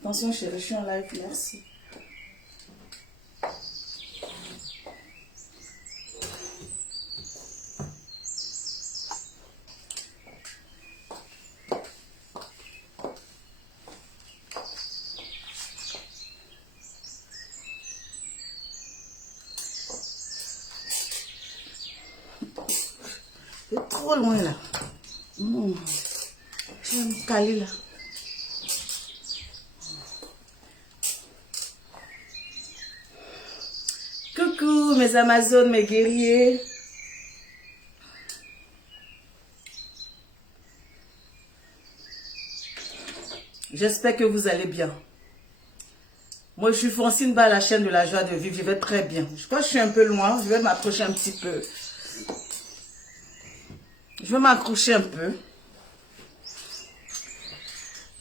Attention chérie, je suis en live, merci. C'est trop loin là. Je vais me caler là. Coucou mes Amazones, mes guerriers. J'espère que vous allez bien. Moi je suis Francine Ba, la chaîne de la joie de vivre. Je vais très bien. Je crois que je suis un peu loin. Je vais m'approcher un petit peu. Je vais m'accrocher un peu.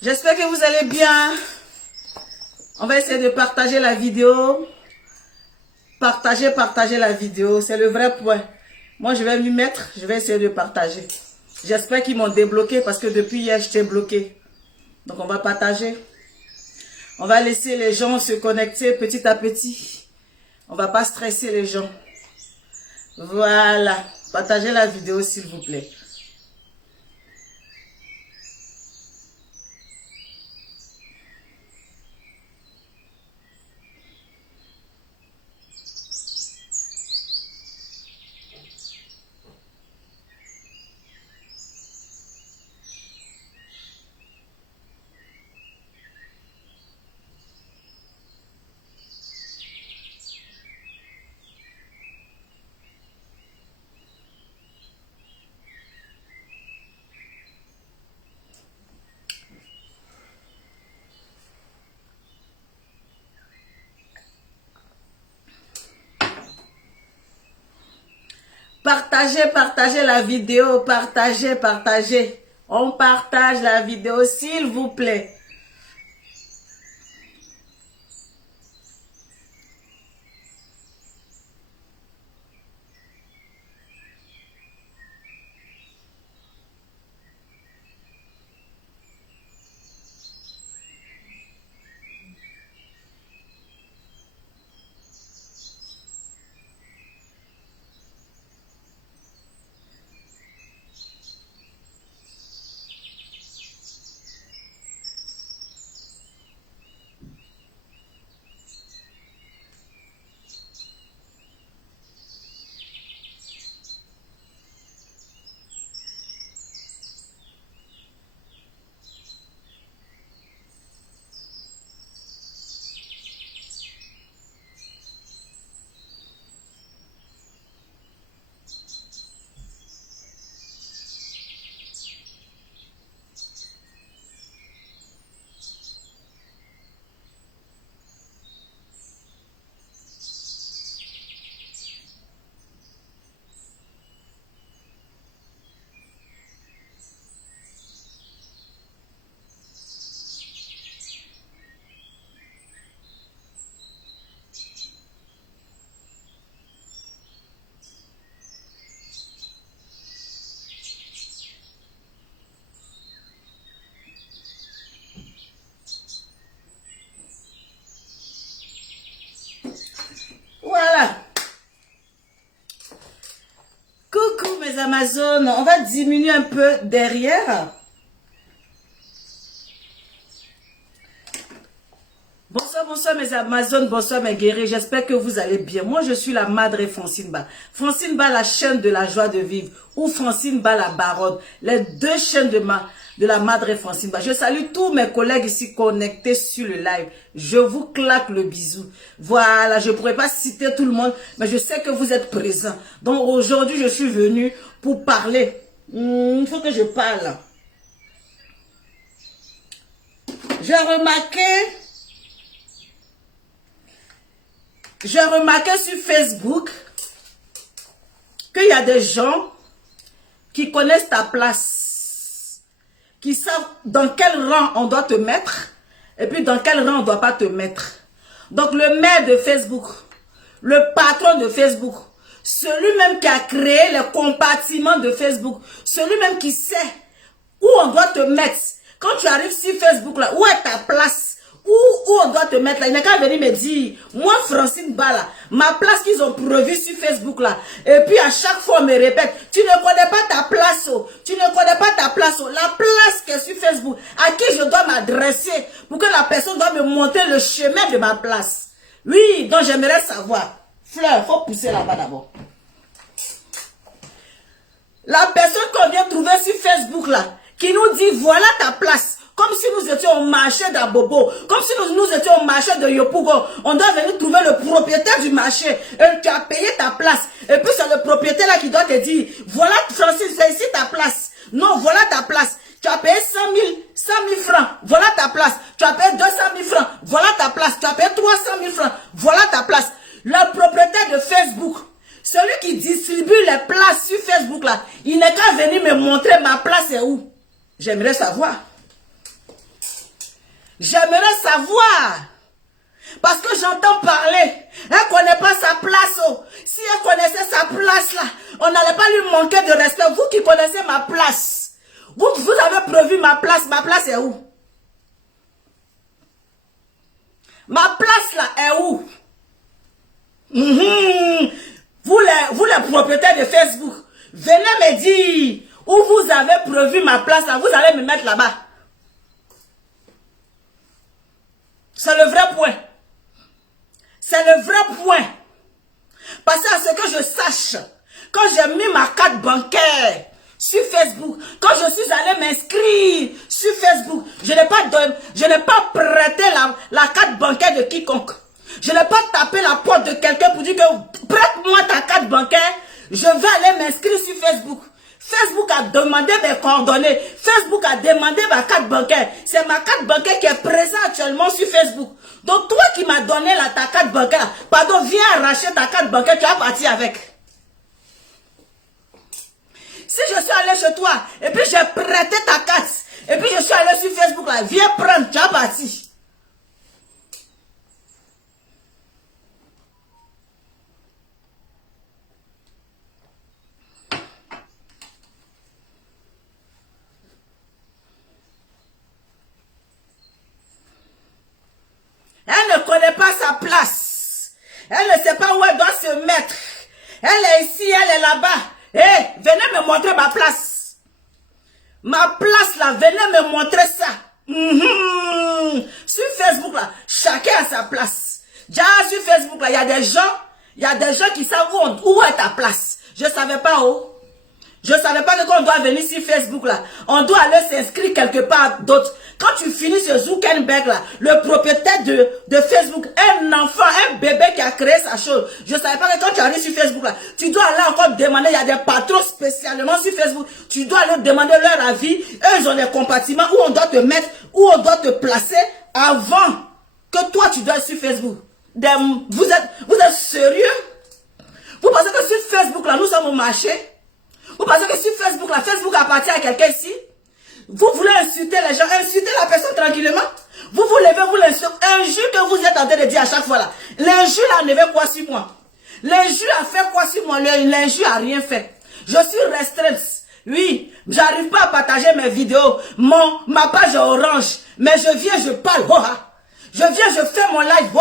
J'espère que vous allez bien. On va essayer de partager la vidéo. Partager la vidéo. C'est le vrai point. Moi, je vais m'y mettre. Je vais essayer de partager. J'espère qu'ils m'ont débloqué parce que depuis hier, j'étais bloqué. Donc, on va partager. On va laisser les gens se connecter petit à petit. On va pas stresser les gens. Voilà. Partagez la vidéo, s'il vous plaît. Partagez la vidéo, partagez. On partage la vidéo, s'il vous plaît. Voilà. Coucou mes Amazones. On va diminuer un peu derrière. Bonsoir mes Amazones, bonsoir mes guerriers. J'espère que vous allez bien. Moi je suis la Madre Francine Ba. Francine Ba, la chaîne de la joie de vivre. Ou Francine Ba, la baronne. Les deux chaînes de la Madre Francine Ba. Je salue tous mes collègues ici connectés sur le live. Je vous claque le bisou. Voilà, je ne pourrais pas citer tout le monde, mais je sais que vous êtes présents. Donc aujourd'hui, je suis venue pour parler. Il faut que je parle. J'ai remarqué sur Facebook qu'il y a des gens qui connaissent ta place, qui savent dans quel rang on doit te mettre et puis dans quel rang on ne doit pas te mettre. Donc le maire de Facebook, le patron de Facebook, celui-même qui a créé les compartiments de Facebook, celui-même qui sait où on doit te mettre. Quand tu arrives sur Facebook, là, où est ta place? Où Où on doit te mettre là? Il n'est qu'à venir me dire, moi Francine Bala, ma place qu'ils ont prévue sur Facebook là. Et puis à chaque fois on me répète, tu ne connais pas ta place, oh. Tu ne connais pas ta place, oh. La place qui est sur Facebook, à qui je dois m'adresser pour que la personne doit me montrer le chemin de ma place. Oui, donc j'aimerais savoir. Fleur, faut pousser là-bas d'abord. La personne qu'on vient trouver sur Facebook là, qui nous dit voilà ta place. Comme si nous étions au marché d'Abobo. Comme si nous étions au marché de Yopougo. On doit venir trouver le propriétaire du marché. Et tu as payé ta place. Et puis c'est le propriétaire là qui doit te dire, voilà Francis, c'est ici ta place. Non, voilà ta place. Tu as payé 100 000 francs. Voilà ta place. Tu as payé 200 000 francs. Voilà ta place. Tu as payé 300 000 francs. Voilà ta place. Le propriétaire de Facebook, celui qui distribue les places sur Facebook là, il n'est qu'à venir me montrer ma place est où. J'aimerais savoir. J'aimerais savoir. Parce que j'entends parler. Elle ne connaît pas sa place. Oh. Si elle connaissait sa place là, on n'allait pas lui manquer de respect. Vous qui connaissez ma place. Vous avez prévu ma place. Ma place est où? Ma place là est où? Vous les propriétaires de Facebook, venez me dire où vous avez prévu ma place là. Vous allez me mettre là-bas. C'est le vrai point. C'est le vrai point. Parce que à ce que je sache, quand j'ai mis ma carte bancaire sur Facebook, quand je suis allé m'inscrire sur Facebook, je n'ai pas prêté la carte bancaire de quiconque. Je n'ai pas tapé la porte de quelqu'un pour dire que prête-moi ta carte bancaire, je vais aller m'inscrire sur Facebook. Facebook a demandé mes coordonnées. Facebook a demandé ma carte bancaire. C'est ma carte bancaire qui est présente actuellement sur Facebook. Donc toi qui m'as donné ta carte bancaire, pardon, viens arracher ta carte bancaire, tu vas partir avec. Si je suis allé chez toi, et puis j'ai prêté ta carte, et puis je suis allé sur Facebook là, viens prendre, tu vas partir. Elle ne connaît pas sa place. Elle ne sait pas où elle doit se mettre. Elle est ici, elle est là-bas. Hé, venez me montrer ma place. Ma place là, venez me montrer ça. Sur Facebook là, chacun a sa place. Déjà sur Facebook là, il y a des gens qui savent où est ta place. Je ne savais pas où. Je ne savais pas que quand on doit venir sur Facebook là, on doit aller s'inscrire quelque part d'autre. Quand tu finis ce Zuckerberg là, le propriétaire de Facebook, un enfant, un bébé qui a créé sa chose. Je ne savais pas que quand tu arrives sur Facebook là, tu dois aller encore demander, il y a des patrons spécialement sur Facebook, tu dois aller demander leur avis. Eux, ils ont des compartiments où on doit te mettre, où on doit te placer avant que toi tu dois être sur Facebook. Vous êtes sérieux? Vous pensez que sur Facebook là, nous sommes au marché? Vous pensez que sur Facebook, là, Facebook appartient à quelqu'un ici? Vous voulez insulter les gens, insulter la personne tranquillement? Vous vous levez, vous l'insultez. Injure que vous êtes en train de dire à chaque fois là. L'injure a enlevé quoi sur moi? L'injure a fait quoi sur moi? L'injure a rien fait. Je suis restreinte. Oui, j'arrive pas à partager mes vidéos. Ma page est orange. Mais je viens, je parle. Je viens, je fais mon live.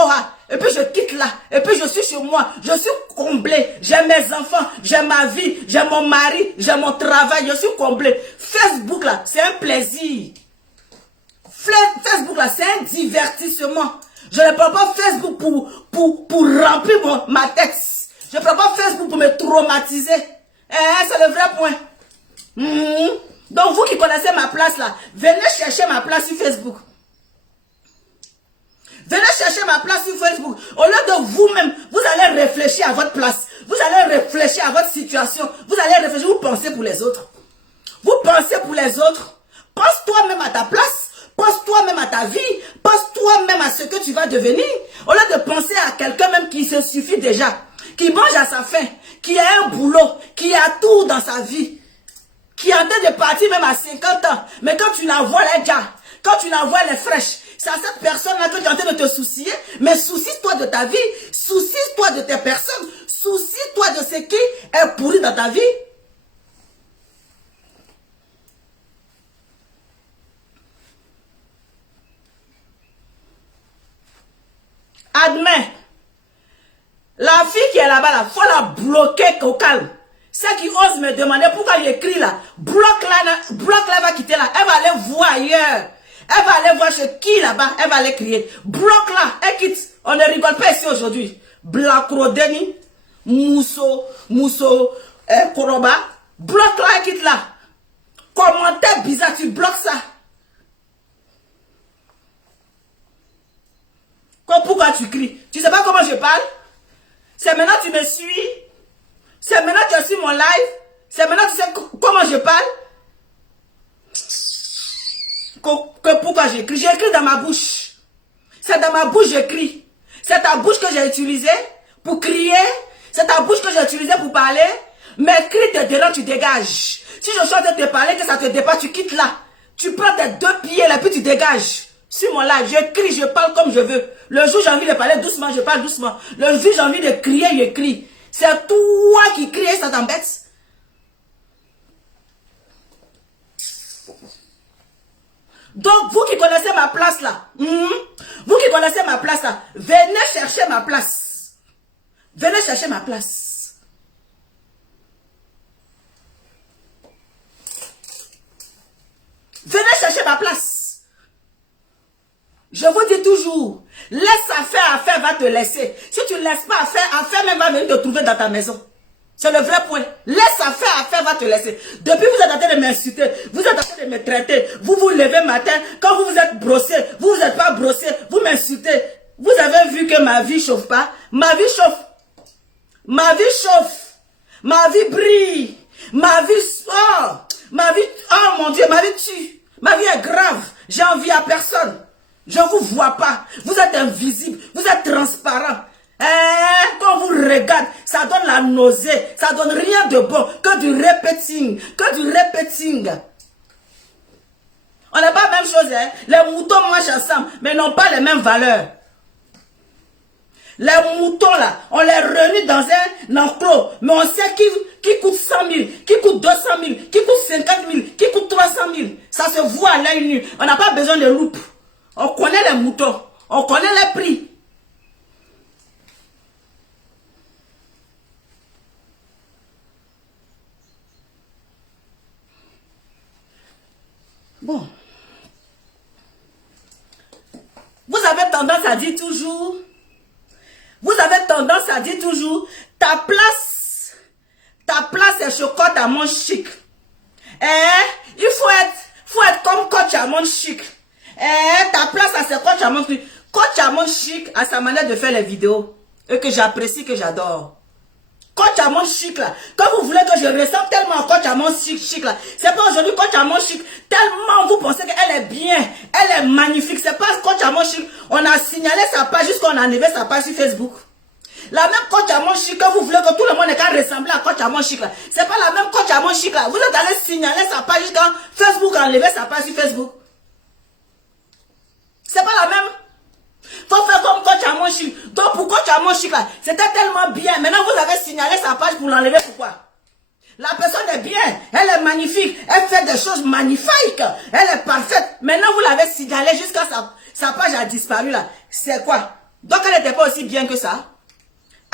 Et puis je quitte là. Et puis je suis chez moi. Je suis comblé. J'ai mes enfants. J'ai ma vie. J'ai mon mari. J'ai mon travail. Je suis comblé. Facebook là, c'est un plaisir. Facebook là, c'est un divertissement. Je ne prends pas Facebook pour remplir ma tête. Je ne prends pas Facebook pour me traumatiser. C'est le vrai point. Donc vous qui connaissez ma place là, venez chercher ma place sur Facebook. Venez chercher ma place sur Facebook. Au lieu de vous-même, vous allez réfléchir à votre place. Vous allez réfléchir à votre situation. Vous allez réfléchir, vous pensez pour les autres. Vous pensez pour les autres. Pense toi-même à ta place. Pense toi-même à ta vie. Pense toi-même à ce que tu vas devenir. Au lieu de penser à quelqu'un même qui se suffit déjà. Qui mange à sa faim. Qui a un boulot. Qui a tout dans sa vie. Qui est en train de partir même à 50 ans. Mais quand tu la vois, elle est déjà. Quand tu la vois, elle est fraîche. C'est à cette personne-là que tu es en train de te soucier. Mais soucie-toi de ta vie. Soucie-toi de tes personnes. Soucie-toi de ce qui est pourri dans ta vie. Admets. La fille qui est là-bas, il faut la bloquer au calme. Celle qui ose me demander pourquoi j'écris là, bloque-la, va quitter là. Elle va aller voir ailleurs. Elle va aller voir chez qui là-bas. Elle va aller crier. Bloque-la, elle quitte. On ne rigole pas ici aujourd'hui. Blacrodeni, Mousso, Koroba. Bloque-la, elle quitte là. Commentaire bizarre, tu bloques ça. Pourquoi tu cries? Tu sais pas comment je parle? C'est maintenant que tu me suis. C'est maintenant que tu as su mon live. C'est maintenant que tu sais comment je parle. Pourquoi j'écris? J'écris dans ma bouche. C'est dans ma bouche que j'écris. C'est ta bouche que j'ai utilisée pour crier. C'est ta bouche que j'ai utilisée pour parler. Mes cris te dérangent, tu dégages. Si je suis en train de te parler, que ça te dépasse, tu quittes là. Tu prends tes 2 pieds là, puis tu dégages. Sur mon live, j'écris, je parle comme je veux. Le jour j'ai envie de parler doucement, je parle doucement. Le jour j'ai envie de crier, je crie. C'est toi qui cries, ça t'embête? Donc, vous qui connaissez ma place là, vous qui connaissez ma place là, venez chercher ma place. Venez chercher ma place. Venez chercher ma place. Je vous dis toujours, laisse affaire va te laisser. Si tu ne laisses pas affaire même va venir te trouver dans ta maison. C'est le vrai point. Laisse affaire va te laisser. Depuis vous êtes en train de m'insulter, vous êtes en train de me traiter, vous vous levez matin, quand vous vous êtes brossé, vous n'êtes pas brossé, vous m'insultez. Vous avez vu que ma vie chauffe pas? Ma vie chauffe. Ma vie chauffe. Ma vie brille. Ma vie, oh mon Dieu, ma vie tue. Ma vie est grave. J'ai envie à personne. Je ne vous vois pas. Vous êtes invisible. Vous êtes transparent. Quand vous regardez, ça donne la nausée. Ça donne rien de bon. Que du repeating. Que du repeating. On n'est pas la même chose. Hein? Les moutons mangent ensemble, mais n'ont pas les mêmes valeurs. Les moutons là, on les réunit dans un enclos, mais on sait qui coûte 100 000, qui coûte 200 000, qui coûte 50 000, qui coûte 300 000. Ça se voit à l'œil nu. On n'a pas besoin de loupe. On connaît les moutons, on connaît les prix. Bon. Vous avez tendance à dire toujours... Vous avez tendance à dire toujours, ta place est chocotte à mon chic. Il faut être comme coach à mon chic. Ta place c'est coach à mon chic. Coach à mon chic a sa manière de faire les vidéos. Et que j'apprécie, que j'adore. Coach à mon chic là. Quand vous voulez que je ressemble tellement à coach à mon chic là. C'est pas aujourd'hui coach à mon chic. Tellement vous pensez qu'elle est bien. Elle est magnifique. C'est pas coach à mon chic. On a signalé sa page jusqu'on a enlevé sa page sur Facebook. La même coach à mon chic, quand vous voulez que tout le monde ait qu'à ressembler à coach à mon chic là. C'est pas la même coach à mon chic là. Vous êtes allé signaler sa page jusqu'à Facebook a enlevé sa page sur Facebook. C'est pas la même. Faut faire comme coach à mon chic. Donc pour coach à mon chic là, c'était tellement bien. Maintenant vous avez signalé sa page pour l'enlever. Pourquoi? La personne est bien, elle est magnifique, elle fait des choses magnifiques, elle est parfaite. Maintenant vous l'avez signalé jusqu'à sa page a disparu là. C'est quoi? Donc elle n'était pas aussi bien que ça.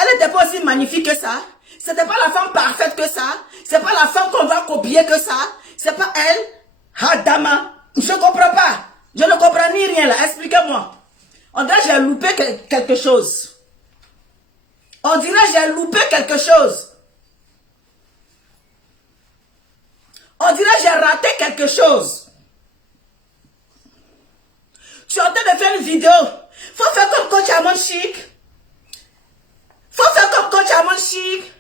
Elle n'était pas aussi magnifique que ça. C'était pas la femme parfaite que ça. C'est pas la femme qu'on va copier que ça. C'est pas elle. Hadama. Je comprends pas. Je ne comprends ni rien là. Expliquez-moi. On dirait que j'ai loupé quelque chose. On dirait que j'ai loupé quelque chose. On dirait que j'ai raté quelque chose. Tu es en train de faire une vidéo. Faut faire comme coach à mon chic. Faut faire comme coach à mon chic.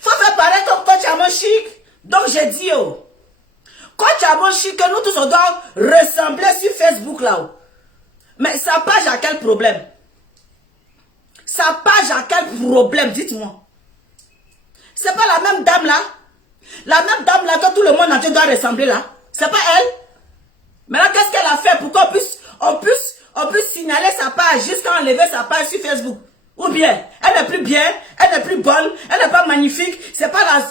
Faut faire pareil comme coach à mon chic. Donc j'ai dit, oh, coach à mon chic, que nous tous on doit ressembler sur Facebook là-haut. Mais sa page a quel problème? Sa page a quel problème, dites-moi. C'est pas la même dame là? La même dame là que tout le monde entier doit ressembler là? C'est pas elle? Maintenant, qu'est-ce qu'elle a fait pour qu'on puisse signaler sa page jusqu'à enlever sa page sur Facebook? Ou bien, elle n'est plus bien, elle n'est plus bonne, elle n'est pas magnifique, c'est pas la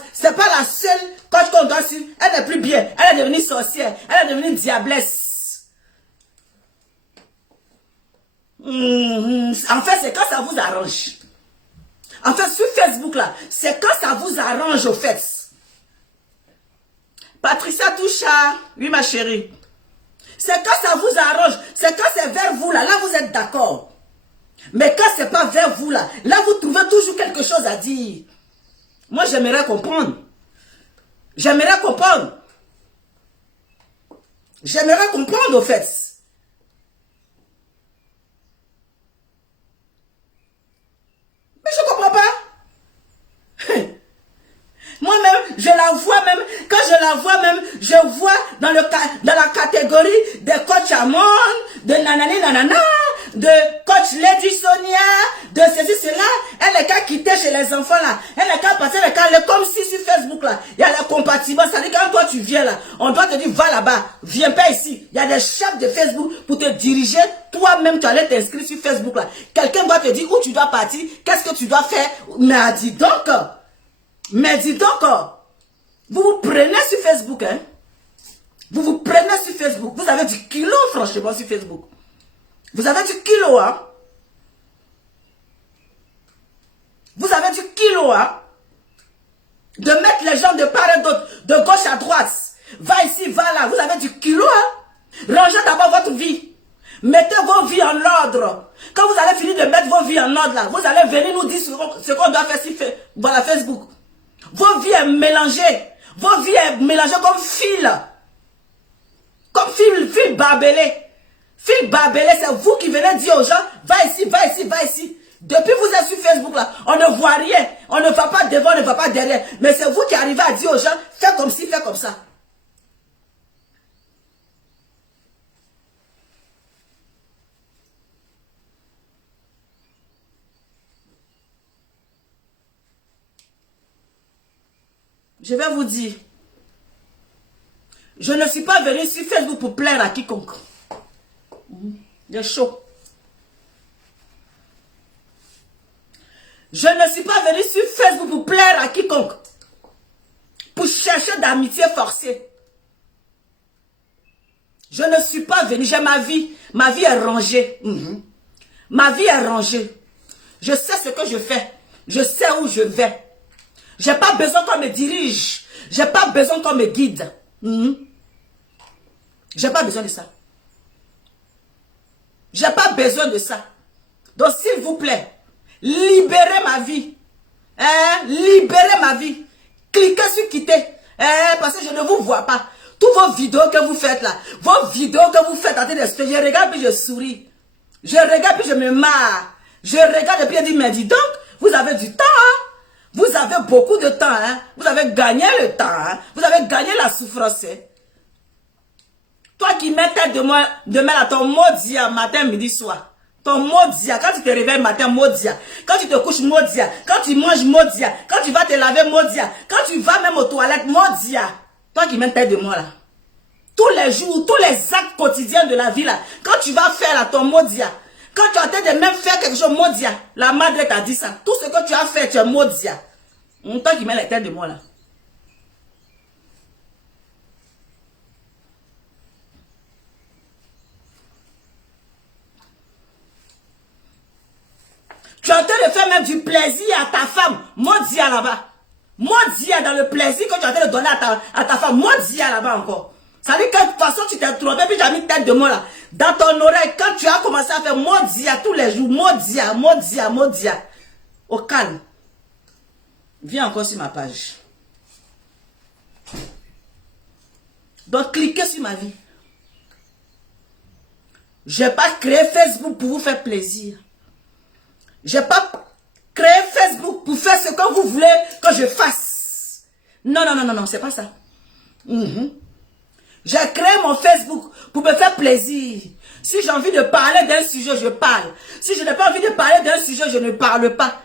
seule coach qu'on doit suivre, elle n'est plus bien, elle est devenue sorcière, elle est devenue diablesse. En fait, c'est quand ça vous arrange. En fait, sur Facebook, là, c'est quand ça vous arrange, au fait. Patricia Toucha, oui, ma chérie. C'est quand ça vous arrange. C'est quand c'est vers vous, là vous êtes d'accord. Mais quand c'est pas vers vous, là vous trouvez toujours quelque chose à dire. Moi, j'aimerais comprendre. J'aimerais comprendre. J'aimerais comprendre, au fait. Mais je comprends pas. Moi-même, je la vois même, quand je la vois même, je vois dans la catégorie des coachs Amon, de nanani nanana, de coach Lady Sonia, de ceci, cela. Elle est qu'à quitter chez les enfants là. Elle est qu'à passer les câbles comme si sur Facebook là. Il y a la compatibilité. Ça dit quand toi tu viens là, on doit te dire va là-bas, viens pas ici. Il y a des chefs de Facebook pour te diriger. Toi-même, tu allais t'inscrire sur Facebook là. Quelqu'un doit te dire où tu dois partir, qu'est-ce que tu dois faire. Mais dis donc. Mais dis donc, vous vous prenez sur Facebook, hein? Vous vous prenez sur Facebook. Vous avez du kilo, franchement, sur Facebook. Vous avez du kilo, hein? Vous avez du kilo, hein? De mettre les gens de part et d'autre, de gauche à droite. Va ici, va là. Vous avez du kilo, hein? Rangez d'abord votre vie. Mettez vos vies en ordre. Quand vous allez finir de mettre vos vies en ordre, là, vous allez venir nous dire ce qu'on doit faire sur voilà, Facebook. Vos vies est mélangées. Vos vies est mélangées comme fil. Comme fil barbelé. Fil barbelé, c'est vous qui venez dire aux gens, va ici, va ici, va ici. Depuis vous êtes sur Facebook là, on ne voit rien. On ne va pas devant, on ne va pas derrière. Mais c'est vous qui arrivez à dire aux gens, fais comme ci, fais comme ça. Je vais vous dire, je ne suis pas venu sur Facebook pour plaire à quiconque. Il est chaud. Je ne suis pas venu sur Facebook pour plaire à quiconque. Pour chercher d'amitié forcée. Je ne suis pas venu, j'ai ma vie. Ma vie est rangée. Ma vie est rangée. Je sais ce que je fais. Je sais où je vais. J'ai pas besoin qu'on me dirige. J'ai pas besoin qu'on me guide. J'ai pas besoin de ça. J'ai pas besoin de ça. Donc s'il vous plaît, libérez ma vie. Libérez ma vie. Cliquez sur quitter. Parce que je ne vous vois pas. Toutes vos vidéos que vous faites là. Vos vidéos que vous faites en train de se faire. Je regarde puis je souris. Je regarde puis je me marre. Je regarde et puis je dis, mais dis donc, vous avez du temps, hein? Vous avez beaucoup de temps, hein? Vous avez gagné le temps, hein? Vous avez gagné la souffrance, hein? Toi qui mets tête de moi, demain à ton maudit matin, midi, soir. Ton maudit, quand tu te réveilles matin, maudit. Quand tu te couches, maudit. Quand tu manges, maudit. Quand tu vas te laver, maudit. Quand tu vas même aux toilettes, maudit. Toi qui mets tête de moi, là. Tous les jours, tous les actes quotidiens de la vie, là. Quand tu vas faire, là, ton maudit. Quand tu as de même faire quelque chose, maudit. La madre t'a dit ça. Tout ce que tu as fait, tu es maudit. Toi qui mets la tête de moi, là. Tu es en train de faire même du plaisir à ta femme. Maudit là-bas. Maudit dans le plaisir que tu es en train de donner à ta femme. Maudit là-bas encore. Ça veut dire que de toute façon, tu t'es trompé, puis tu as mis tête de moi là. Dans ton oreille, quand tu as commencé à faire maudit tous les jours, maudit, maudit, maudit. Au calme. Viens encore sur ma page. Donc, cliquez sur ma vie. Je n'ai pas créé Facebook pour vous faire plaisir. Je n'ai pas créé Facebook pour faire ce que vous voulez que je fasse. Non, non, non, non, non, c'est pas ça. J'ai créé mon Facebook pour me faire plaisir. Si j'ai envie de parler d'un sujet, je parle. Si je n'ai pas envie de parler d'un sujet, je ne parle pas.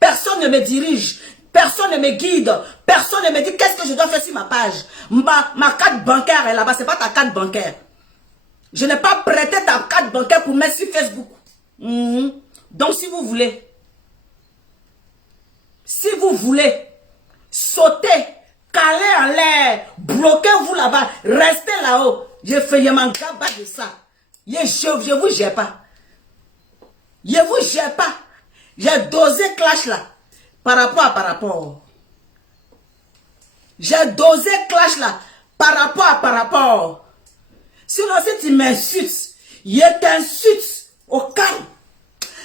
Personne ne me dirige. Personne ne me guide. Personne ne me dit qu'est-ce que je dois faire sur ma page. Ma carte bancaire est là-bas. Ce n'est pas ta carte bancaire. Je n'ai pas prêté ta carte bancaire pour mettre sur Facebook. Donc si vous voulez sauter, caler en l'air, bloquez-vous là-bas, restez là-haut. Je m'en gaba de ça. Je vous gère pas. Je vous gère pas. J'ai dosé clash là. Par rapport. J'ai dosé clash là. Par rapport. Sinon, si tu m'insultes, je t'insulte au calme.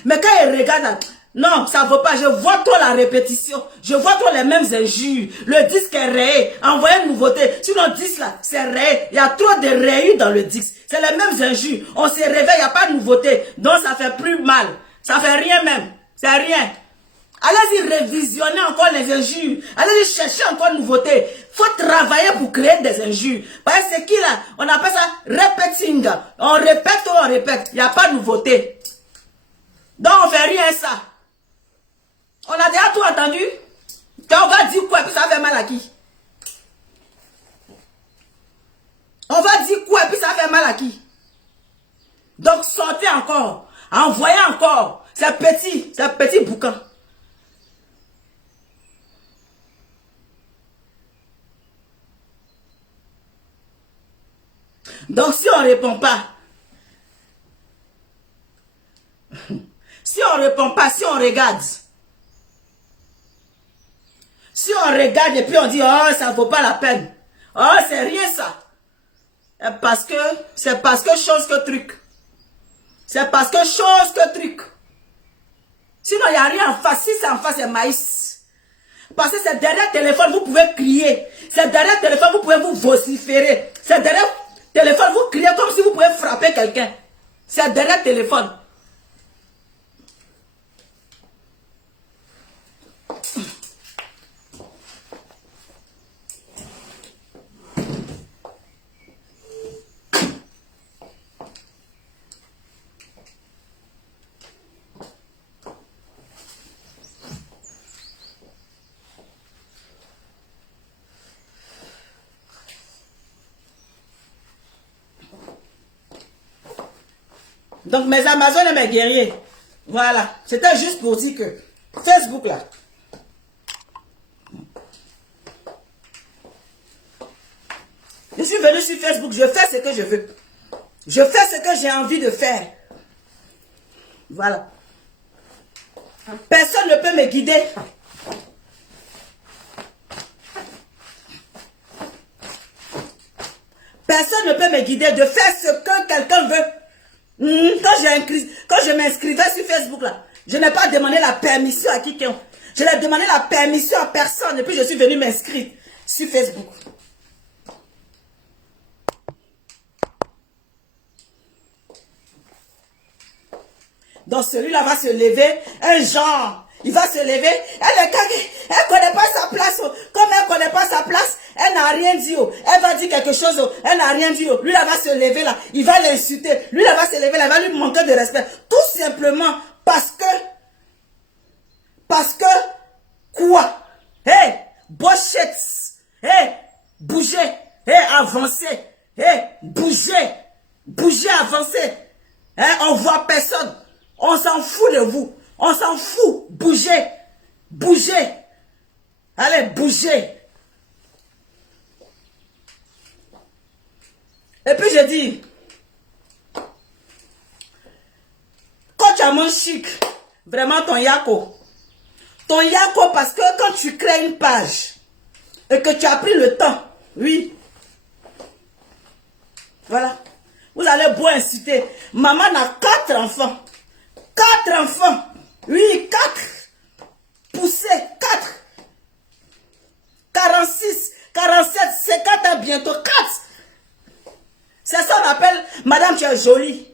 Mais quand il regarde là, non, ça ne vaut pas. Je vois trop la répétition. Je vois trop les mêmes injures. Le disque est rayé. Envoyez une nouveauté. Sinon, le disque là, c'est rayé. Il y a trop de rayures dans le disque. C'est les mêmes injures. On se réveille, il n'y a pas de nouveauté. Donc, ça fait plus mal. Ça fait rien même. C'est rien. Allez-y révisionner encore les injures. Allez-y chercher encore une nouveauté. Il faut travailler pour créer des injures. Parce que c'est qui là? On appelle ça repeating. On répète. Il n'y a pas de nouveauté. Donc on ne fait rien ça. On a déjà tout entendu. Quand on va dire quoi et puis ça fait mal à qui? On va dire quoi et puis ça fait mal à qui? Donc sortez encore. Envoyez encore. C'est petit boucan. Donc si on ne répond pas, si on regarde, si on regarde et puis on dit, oh, ça ne vaut pas la peine. Oh, c'est rien ça. C'est parce que chose que truc. C'est parce que chose que truc. Sinon, il n'y a rien en face. Si c'est en face, c'est maïs. Parce que c'est derrière le téléphone, vous pouvez crier. C'est derrière le téléphone, vous pouvez vous vociférer. C'est derrière le téléphone, vous criez comme si vous pouvez frapper quelqu'un. C'est derrière le téléphone. Donc mes Amazones et mes guerriers, voilà, c'était juste pour dire que Facebook là, je suis venu sur Facebook, je fais ce que je veux. Je fais ce que j'ai envie de faire. Voilà. Personne ne peut me guider. Personne ne peut me guider de faire ce que quelqu'un veut. Quand je m'inscrivais sur Facebook, là, je n'ai pas demandé la permission à quiconque. Je n'ai demandé la permission à personne. Et puis je suis venu m'inscrire sur Facebook. Donc celui-là va se lever, un genre. Il va se lever, elle ne connaît pas sa place. Comme elle ne connaît pas sa place, elle n'a rien dit. Elle va dire quelque chose, elle n'a rien dit. Lui là va se lever là, il va l'insulter. Lui là va se lever là, il va lui manquer de respect. Tout simplement parce que, quoi? Hey, bullshit. Hey, bougez. Hey, avancez. Hey, bougez, avancez. Hein, on voit personne. On s'en fout de vous. On s'en fout. Bougez. Allez, bougez. Et puis je dis, quand tu as mon chic, vraiment ton yako, parce que quand tu crées une page et que tu as pris le temps, oui, voilà, vous allez beau inciter. Maman a 4 enfants. 4 enfants. Oui, 4. Poussés, 4. 46, 47, 50 ans bientôt, 4. C'est ça qu'on appelle madame tu es jolie.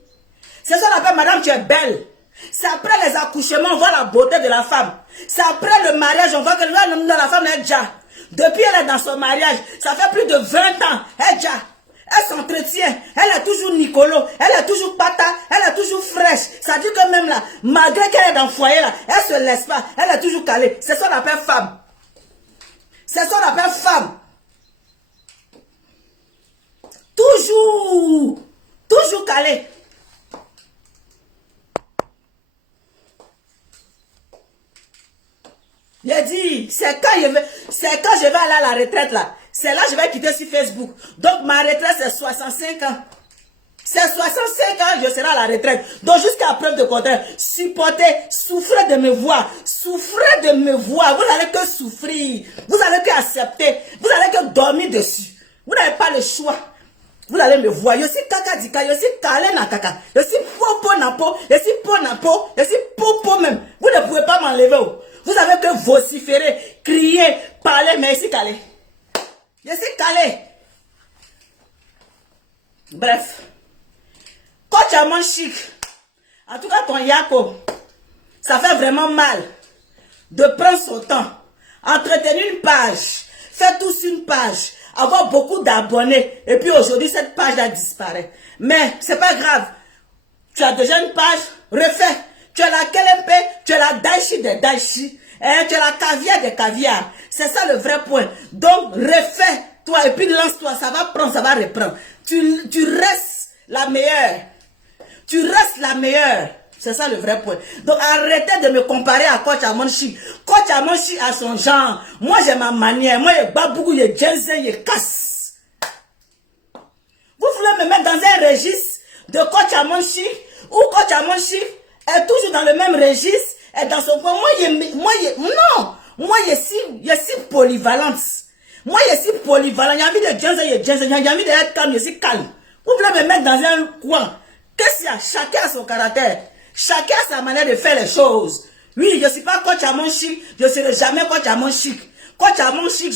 C'est ça qu'on appelle madame tu es belle. C'est après les accouchements, on voit la beauté de la femme. C'est après le mariage, on voit que la femme est déjà. Depuis elle est dans son mariage, ça fait plus de 20 ans, elle est déjà. Elle s'entretient, elle est toujours Nicolo, elle est toujours pata, elle est toujours fraîche. Ça dit que même là, malgré qu'elle est dans le foyer là, elle se laisse pas, elle est toujours calée. C'est ça qu'on appelle femme. C'est ça qu'on appelle femme. Toujours calée. J'ai dit, c'est quand je vais aller à la retraite là. C'est là que je vais quitter sur Facebook. Donc ma retraite c'est 65 ans. C'est 65 ans, je serai à la retraite. Donc jusqu'à preuve de contraire, supportez, souffrez de me voir. Souffrez de me voir. Vous n'allez que souffrir. Vous n'allez que accepter. Vous n'allez que dormir dessus. Vous n'avez pas le choix. Vous allez me voir. Je suis kaka dika, je suis calé na kaka. Je suis popo na po, je suis po na po, je suis popo même. Vous ne pouvez pas m'enlever. Vous avez que vociférer, crier, parler, mais je suis calé. Je suis calé. Bref. Coach Amon Chic. En tout cas, ton Yako, ça fait vraiment mal de prendre son temps, entretenir une page, faire tous une page, avoir beaucoup d'abonnés, et puis aujourd'hui, cette page-là disparaît. Mais c'est pas grave. Tu as déjà une page, refais. Tu as la KLMP, tu as la Daichi des Daichi, hein, tu as la caviar des caviars. C'est ça le vrai point. Donc, refais, toi, et puis lance-toi, ça va prendre, ça va reprendre. Tu restes la meilleure. Tu restes la meilleure. C'est ça le vrai point. Donc arrêtez de me comparer à Coach Amon Chic. Coach Amon Chic a son genre. Moi j'ai ma manière. Moi j'ai baboukou, j'ai ginseng, j'ai casse. Vous voulez me mettre dans un registre de Coach Amon Chic où Coach Amon Chic est toujours dans le même registre, est dans son point. Non. Moi je suis polyvalente. Moi je suis polyvalente. J'ai envie de ginseng, j'ai envie d'être calme, je suis calme. Vous voulez me mettre dans un coin. Qu'est-ce qu'il y a? Chacun a son caractère. Chacun a sa manière de faire les choses. Oui, je ne suis pas Coach Amon Chic. Je ne serai jamais Coach Amon Chic. Coach Amon Chic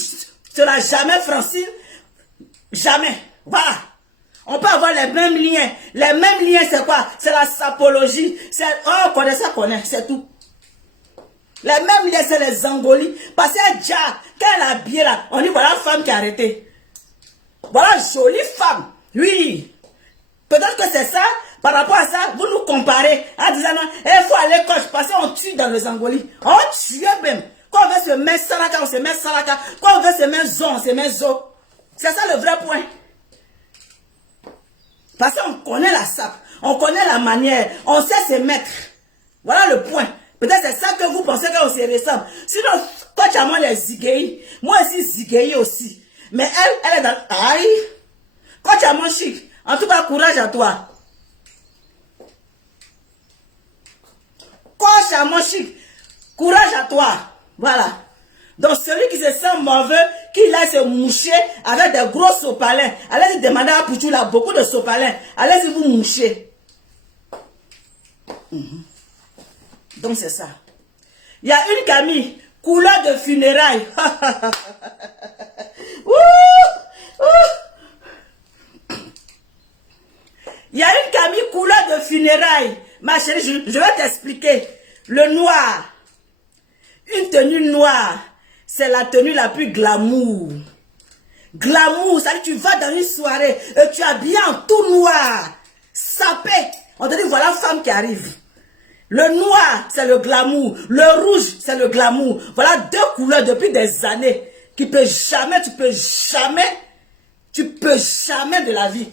sera jamais Francine. Jamais. Voilà. On peut avoir les mêmes liens. Les mêmes liens, c'est quoi? C'est la sapologie. Oh, on connaît ça, c'est tout. Les mêmes liens, c'est les angolies. Parce que déjà, quand elle est habillée là, on dit voilà la femme qui a arrêté. Voilà, jolie femme. Oui. Peut-être que c'est ça. Par rapport à ça, vous nous comparez en disant non, il faut aller coach parce qu'on tue dans les Angolis. On tue même. Quand on veut se mettre Saraka, on se met Saraka. Quand on veut se mettre Zo, on se met Zo. C'est ça le vrai point. Parce qu'on connaît la sape, on connaît la manière, on sait se mettre. Voilà le point. Peut-être c'est ça que vous pensez qu'on se ressemble. Sinon, coach à moi les Zigei, moi aussi Zigei aussi. Mais elle est dans... Aïe. Coach à moi Chic. En tout cas, courage à toi. Coach à mon Chic, courage à toi. Voilà. Donc celui qui se sent mauvais, qui aille se moucher avec des gros sopalins, allez-y demander à Pouchou là, beaucoup de sopalins. Allez-y vous moucher. Donc c'est ça. Il y a une Camille, couleur de funérailles. Il y a une Camille couleur de funérailles. Ma chérie, je vais t'expliquer. Le noir. Une tenue noire. C'est la tenue la plus glamour. Glamour, ça veut dire que tu vas dans une soirée et tu es habillé en tout noir. Sapé. On te dit voilà la femme qui arrive. Le noir, c'est le glamour. Le rouge, c'est le glamour. Voilà deux couleurs depuis des années qui peut jamais, tu peux jamais de la vie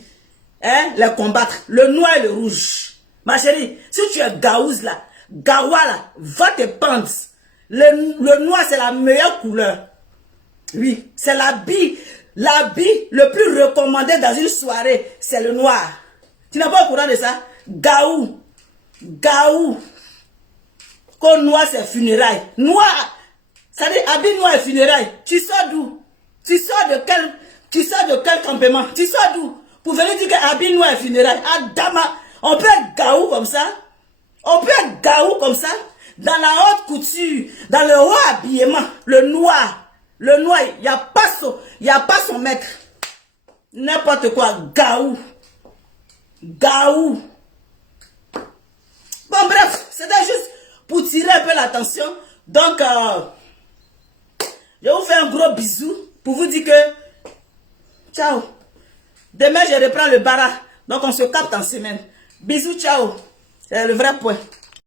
les combattre. Le noir et le rouge. Ma chérie, si tu es gaouz là, gawa là, va te pendre. Le noir, c'est la meilleure couleur. Oui, c'est l'habit le plus recommandé dans une soirée, c'est le noir. Tu n'es pas au courant de ça? Gaou. Quand noir, c'est funérailles. Noir, ça dit habit noir et funérailles. Tu sors d'où? Tu sors de quel campement? Tu sors d'où? Pour venir dire que habit noir et funérailles. Adama, on peut être gaou comme ça. On peut être gaou comme ça. Dans la haute couture, dans le haut habillement, le noir, il n'y a pas son maître. N'importe quoi, gaou. Bon bref, c'était juste pour tirer un peu l'attention. Donc, je vous fais un gros bisou pour vous dire que, ciao. Demain, je reprends le bara. Donc, on se capte en semaine. Bisous, ciao. C'est le vrai point.